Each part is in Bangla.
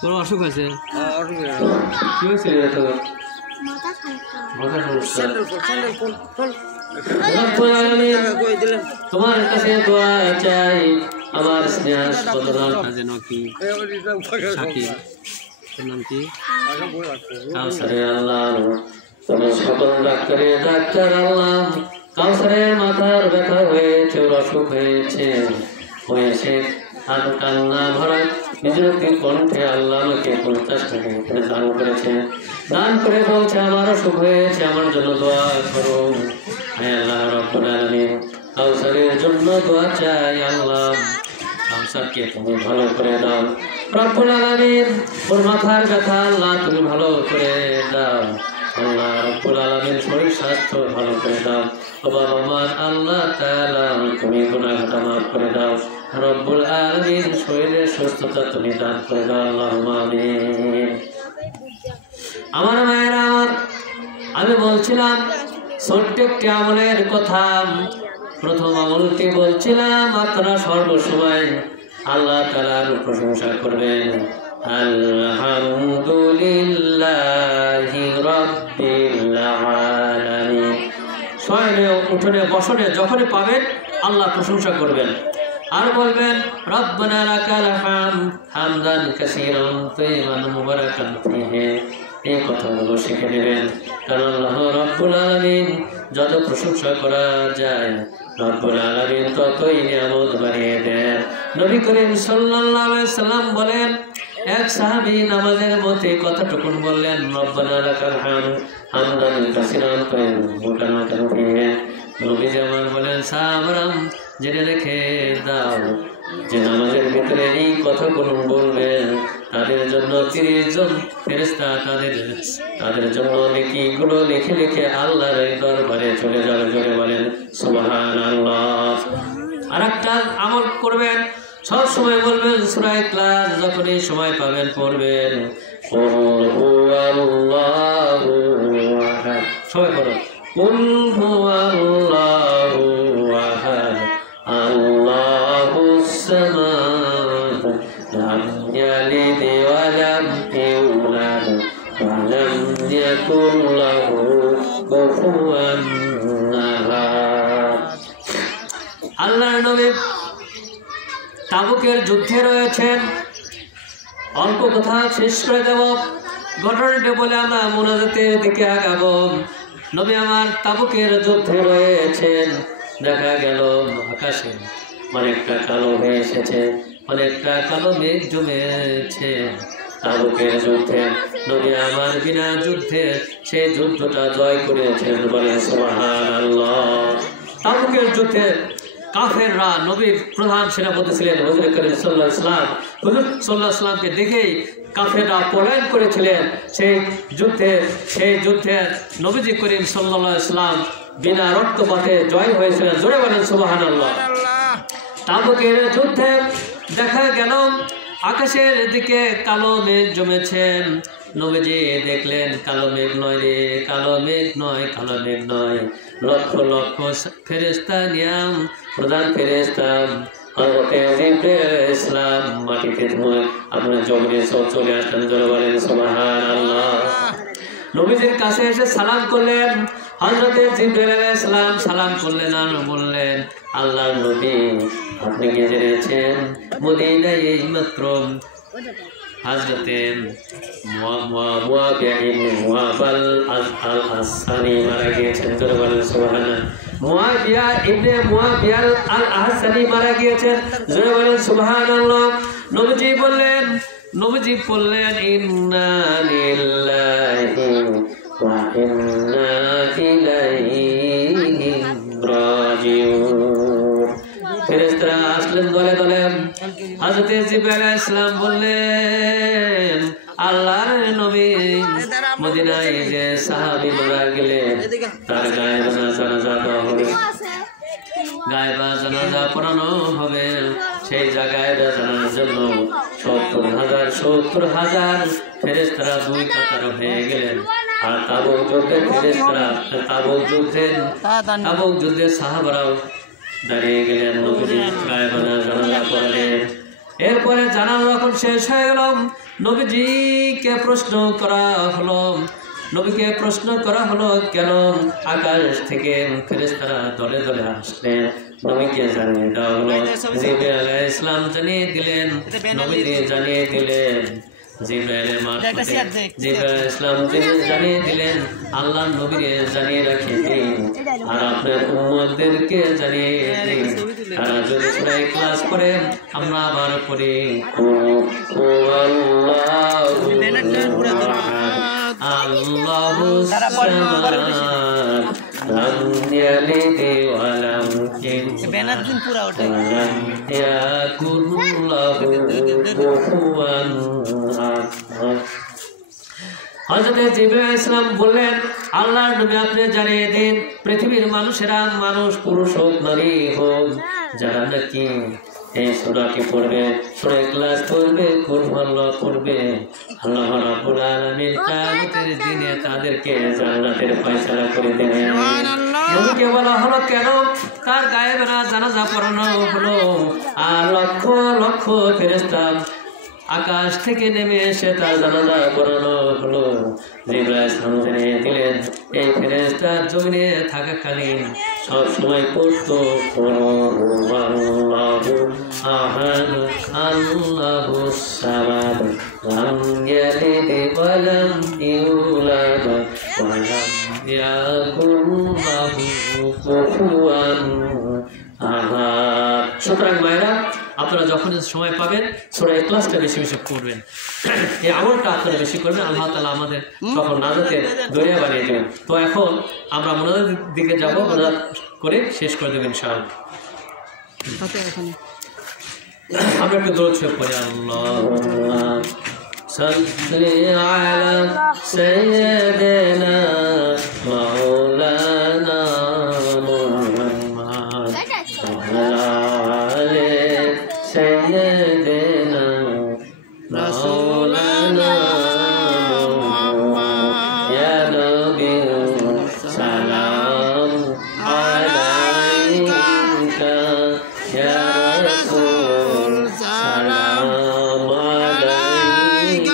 তোর অসুখ আছে? কি হয়েছে তোর? তোমার কাছে দোয়া চাই আমার স্নেহ বদলাল যেন কি শাকিল নাম কি কাউসারে আল্লাহ তোমার সকল ডাক্তার আল্লাহ কাউসারের মাথার ব্যথা হয়েছে অসুখ হয়েছে কান্না ভরা নিজের কণ্ঠে আল্লাহ আমাকে 50 টাকা দান করেছে দান করে বলছে আমার অসুখ হয়েছে আমার জন্য দোয়া করো হে আল্লাহ রব্বুল আলামিন কাউসারের জন্য দোয়া চাই আল্লাহ কাউসারকে তুমি ভালো করে দাও রব্বুল আলামিন ওর মাথার ব্যথা আল্লাহ তুমি ভালো করে দাও আল্লাহ রব্বুল আলামিন শরীর স্বাস্থ্য ভালো করে দাও ও বাবা আমার আল্লাহ তাআলা তুমি গুনাহ মাফ করে দাও রব্বুল আলামিন শরীরের সুস্থতা তুমি দান করে দাও আল্লাহুম্মা আমিন। আমার মায়েরা আমি বলছিলাম ছোট্ট একটি আমলের কথা প্রথম আমলটি বলছিলাম আপনারা সর্বসময় আল্লাহ তাআলার প্রশংসা করবেন আলহামদুলিল্লাহি রাব্বিল আলামিন শয়নে উঠোনে বসনে যখনই পাবেন আল্লাহ প্রশংসা করবেন আর বলবেন রব্বানা লাকাল হামদ হামদান কাসীরান তাইয়িবান মুবারাকান ফীহি এই কথাগুলো শিখে নেবেন কারণ আল্লাহ রব্বুল আলামিন যত প্রশংসা করা যায় রব্বুল আলামিন ততই নিয়ামত বাড়িয়ে দেন। নবী করিম সাল্লাল্লাহু আলাইহি সাল্লাম বলেন এক সাহাবী নামাজের মধ্যে কথাটুকুন বললেন রব্বানা লাকাল হামদ হামদান কাসীরান তাইয়িবান মুবারাকান ফীহি নবী যেমন বলেন সাহাবারাম জেনে রেখে দাও যে নামাজের ভিতরে এই কথাগুলো বলবেন তাদের জন্য 30 জন ফেরেশতা তাদের জন্য নেকিগুলো লিখে লিখে আল্লাহর দরবারে চলে যাবে জোরে বলেন সুবহানাল্লাহ। আরেকটা আমল করবেন সব সময় বলবেন সূরা ইখলাস যখনই সময় পাবেন পড়বেন কুল হুয়াল্লাহু আহাদ সবাই পড়ো কুল হুয়াল্লাহু আহাদ আল্লাহুস সামাদ লাম ইয়ালিদ ওয়া লাম ইউলাদ ওয়া লাম ইয়াকুল লাহু কুফুয়ান আহাদ। আল্লাহর নবী তাবুকের যুদ্ধে রয়েছেন অল্প কথা শেষ করে দেব ঘটনাটি বলে আমরা মুনাজাতের দিকে আগাবো। নবী আমার তাবুকের যুদ্ধে রয়েছেন দেখা গেল আকাশে অনেকটা কালো হয়ে এসেছে অনেকটা কালো মেঘ জমেছে তাবুকের যুদ্ধে নবী আমার বিনা যুদ্ধে সেই যুদ্ধটা জয় করেছেন বলেন সুবহানাল্লাহ। তাবুকের যুদ্ধে কাফেররা নবীর প্রধান সেনাপতি ছিলেন হুজুর করিম সাল্লাল্লাহু আলাইহি ওয়াসাল্লাম হুজুর সাল্লাল্লাহু আলাইহি ওয়াসাল্লামকে দেখেই কাফেররা পলায়ন করেছিলেন সেই যুদ্ধে নবীজি করিম সাল্লাল্লাহু আলাইহি ওয়াসাল্লাম বিনা রক্তপাতে জয় হয়েছিলেন জোরে বলেন সুবহানাল্লাহ। তাবুকের যুদ্ধে দেখা গেল আকাশের দিকে কালো মেঘ জমেছেন নবীজি দেখলেন কালো মেঘ নয় রে কালো মেঘ নয় কালো মেঘ নয় লক্ষ লক্ষ ফেরেশতা নিয়াম প্রধান ফেরেশতা হযরতে জিবরাইল আলাইহিস সালাম মাটিতে আপনার জমিনে চলে আসলেন জোরে বলেন সুবহানাল্লাহ। নবীজির কাছে এসে সালাম করলেন হযরতে জিবরাইল আলাইহিস সালাম সালাম করলেন আর বললেন আল্লাহর নবী আপনি কি জেনেছেন মদিনায় এইমাত্র হযরতে মুআবিয়া ইবনে মুআবাল আল-আহসানি মারা গিয়েছেন জোরে বলেন সুবহানাল্লাহ। মুআবিয়া ইবনে মুআবিয়াল আল-আহসানি মারা গিয়েছেন জোরে বলেন সুবহানাল্লাহ। নবীজি বললেন ইন্না লিল্লাহি ওয়া ইন্না ইলাইহি রাজিউন। ফেরেশতারা আসলেন দলে দলে হযরতে জিবরাইল আলাইহিস সালাম বললেন আল্লাহর নবী মদিনায় যে সাহাবী মারা গেলেন তার গায়ে জানাজা হবে গায়ে জানাজা পড়ানো হবে সেই জায়গায় জানার জন্য 70,000 ফেরেশতারা দুই কাতার হয়ে গেলেন আর তাবুক যুদ্ধে সাহাবারাও দাঁড়িয়ে গেলেন নবীজি গায়ে জানাজা পড়ালেন এরপরে জানাজা যখন শেষ হয়ে গেল, নবীজিকে প্রশ্ন করা হলো, নবীকে প্রশ্ন করা হলো কেন আকাশ থেকে ফেরেশতারা দলে দলে আসলেন। নবীকে জানিয়ে দেওয়া হলো, জিবরাইল আলাইহিস সালাম জানিয়ে দিলেন, নবীজি জানিয়ে দিলেন, জিবরাইলের মারফতে জিবরাইল আলাইহিস সালাম জানিয়ে দিলেন, আল্লাহর নবীকে জানিয়ে রাখিয়ে দিন আর আপনার উম্মতদেরকে জানিয়ে দিন। আর যদি সূরা ইখলাস করে আমরা আবার পড়ি আল্লাহুস সামাদ লাম ইয়ালিদ ওয়া লাম ইউলাদ ওয়া লাম ইয়াকুল লাহু কুফুয়ান আহাদ। হযরত জিবরাইল আলাইহিস সালাম বললেন, আল্লাহর নবী আপনি জানিয়ে দিন পৃথিবীর মানুষেরা, মানুষ পুরুষ হোক নারী হোক, যারা নাকি এই সূরাটি পড়বে, সূরা ইখলাস পড়বে, কুল হুয়াল্লাহ পড়বে, আল্লাহ রাব্বুল আলামিন কিয়ামতের দিনে তাদেরকে জান্নাতের ফয়সালা করে দেবেন। নবীকে বলা হলো কেন তার গায়েবেরা জানাজা পড়ানো হলো, আর লক্ষ লক্ষ ফেরেশতা আকাশ থেকে নেমে এসে তার জানাজা পড়ানো হলো। জিবরাইল জানিয়ে দিলেন, এই ফেরেশতা জমিনে থাকাকালীন সব সময় পড়তো আল্লাহু আহাদ আল্লাহুস সামাদ লাম ইয়ালিদ ওয়া লাম ইউলাদ ওয়া লাম ইয়াকুল লাহু কুফুয়ান আহাদ। সুতরাং মায়েরা, আপনারা যখন সময় পাবেন সূরা ইখলাসটা বেশি বেশি পড়বেন, এই আমলটা আপনারা বেশি করবেন, আল্লাহ তাআলা আমাদের তখন নাজাতের দরিয়া বানিয়ে দেবেন। তো এখন আমরা মুনাজাতের দিকে যাব, মুনাজাত করে শেষ করে দেবেন ইনশাআল্লাহ। আমরা একটু দরুদ শরীফ পড়ি। আল্লাহুম্মা সাল্লি আলা সাইয়্যিদিনা মাওলানা মুহাম্মদ ওয়া আলা سيدنا مولانا محمد يا نبي سلام عليك يا رسول سلام عليك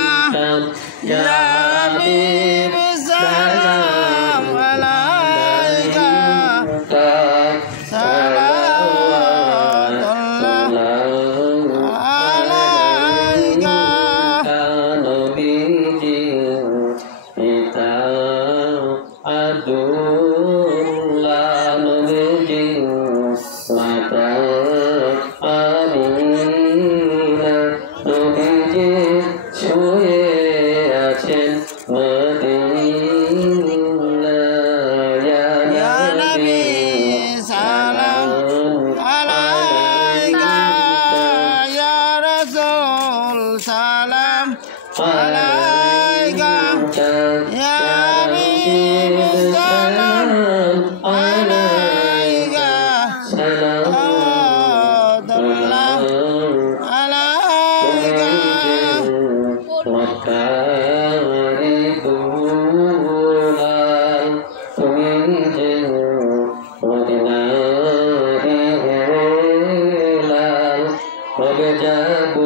يا حبيب سلام عليك যাব